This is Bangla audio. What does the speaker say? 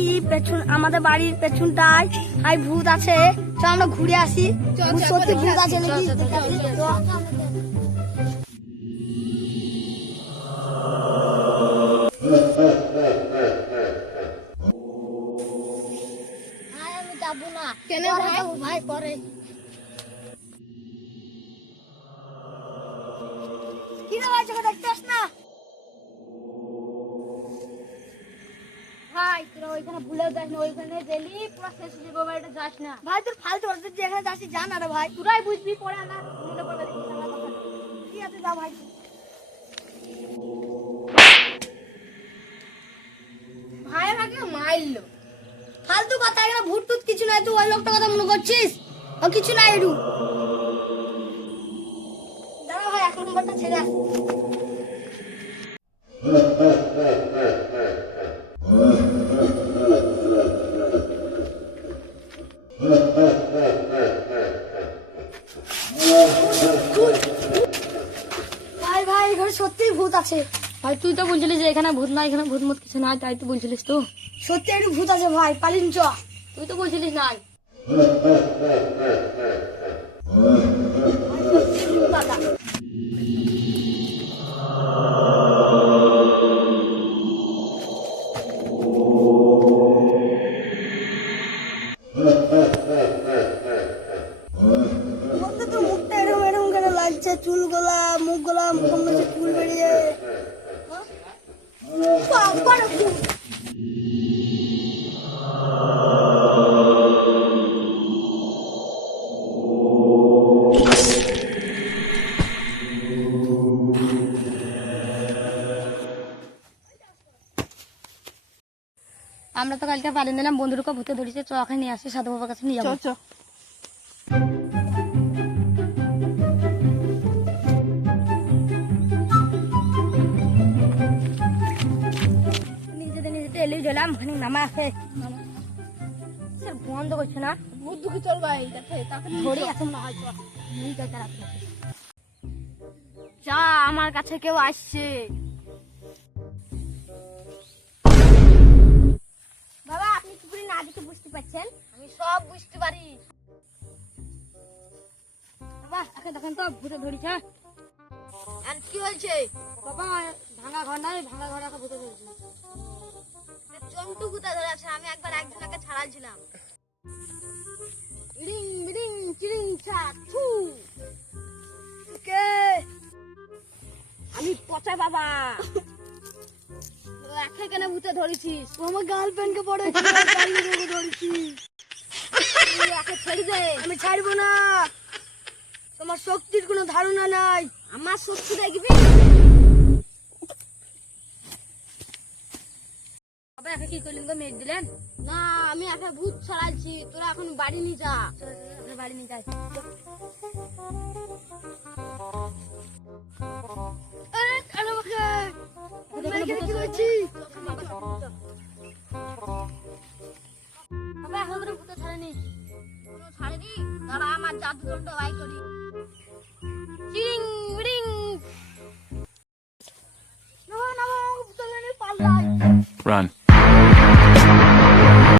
নাকি পেছন আমাদের বাড়ির পেছনটায় আর ভূত আছে। তো আমরা ঘুরে আসি, সত্যি ভূত আছে নাকি দেখে আসি। তো আমি যাবো না। কেন ভাই? পরে কি রে ভাই, চোখে দেখতে আস না ভাই? তোরা ওইখানে ভুলেও যাস না, ওইখানে গেলি পুরো শেষ হয়ে যাবে। এটা যাস না ভাই, তোর ফালতু ওদের যেখানে যাচ্ছি যা না রে ভাই, তোরাই বুঝবি পরে আমার মনে পড়বে। ঠিক আছে যা ভাই। ভাই আমাকে মারলো, ফালতু কথা। এখানে ভূত টুত কিছু নাই, তুই ওই লোকটার কথা মনে করছিস? ও কিছু নাই একটু দাঁড়া ভাই, 1 নম্বরটা ছেড়ে আস। ভাই ভাই এখানে সত্যিই ভূত আছে। ভাই তুই তো বলছিলিস যে এখানে ভূত নাই, এখানে ভূত মত কিছু নাই, তাই তো বলছিলিস তো। সত্যি একটু ভূত আছে ভাই, পালিন চ। তুই তো বলছিলিস নাই। তো মুখটা এরকম এরকম করে লাগছে, চুল গোলা, মুখ গোলা, মুখের মধ্যে চুল বেরিয়ে। আমরা তো কালকে পালিয়ে নিলাম, বন্ধুরকে ভূতে ধরেছে। চ ওখানে নিয়ে আসি, সাধু বাবার কাছে নিয়ে যাবো। নিজেদের এলেই গেলাম, ওখানে নামা আছে। বন্ধ করছে না, ভূত দুঃখী চল ভাই, দেখে তাকে ধরে এখন না হয়তো যা। আমার কাছে কেউ আসছে। বাবা আপনি কি করে না দেখে বুঝতে পারছেন? আমি সব বুঝতে পারি। বাবা এখন দেখেন তো ভূতে ধরেছে। আর কি হয়েছে? বাবা ভাঙা ঘর নাই, ভাঙা ঘরে একটা ভূতে ধরেছে। চমটু ভূতে ধরে আছে। আমি একবার একজনকে ছাড়াইছিলাম। রিং রিং চিরিং চা ছু। কে? আমি পচা বাবা। একে কেন ভূতে ধরেছিস? আমার গার্লফ্রেন্ড কে পড়ে ধরেছি। একে ছেড়ে দে। আমি ছাড়বো না, তোমার শক্তির কোনো ধারণা নাই। আমার শক্তি দেখবি। বাবা একে কি করলেন গো, মেরে দিলেন? না আমি একা ভূত ছাড়াইছি, তোরা এখন বাড়ি নিয়ে যা। বাড়ি নিয়ে যাই। কি করছি? বাবা এখন করে ভূতে ছাড়েনি। ছাড়েনি, দাঁড়া আমার জাদুদণ্ড বাই করি। চিরিং রিং। না ভূত পাল্লাই। Run.